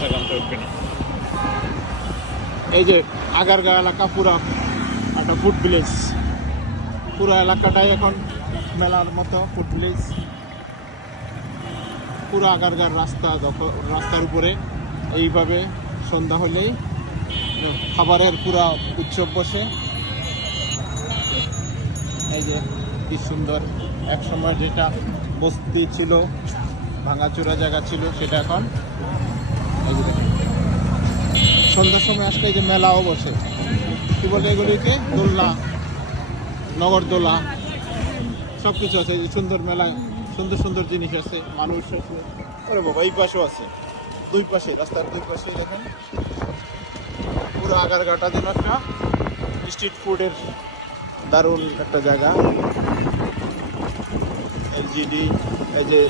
কাছাকাছি উঠবে না। এই যে আগারগা এলাকা পুরা একটা ফুড ভিলেজ, পুরো এলাকাটাই এখন মেলার মতো ফুড ভিলেজ। পুরো আগারগার রাস্তার উপরে এইভাবে সন্ধ্যা হলেই খাবারের পুরা উৎসব বসে। এই যে কি সুন্দর, এক সময় যেটা বস্তি ছিল, ভাঙাচোরা জায়গা ছিল, সেটা এখন এই যে সন্ধ্যার সময় আসলে যে মেলাও বসে, কি বলে এগুলিকে, দোলনা, নগরদোলা, সব কিছু আছে। এই যে সুন্দর মেলা, সুন্দর সুন্দর জিনিস আছে, মানুষ আছে। ওরে বাবা, এই পাশেও আছে, দুই পাশে, রাস্তার দুই পাশে দেখেন পুরো আগারগাটা যেন একটা স্ট্রিট ফুডের দারুণ একটা জায়গা। এলজিডি, এই যে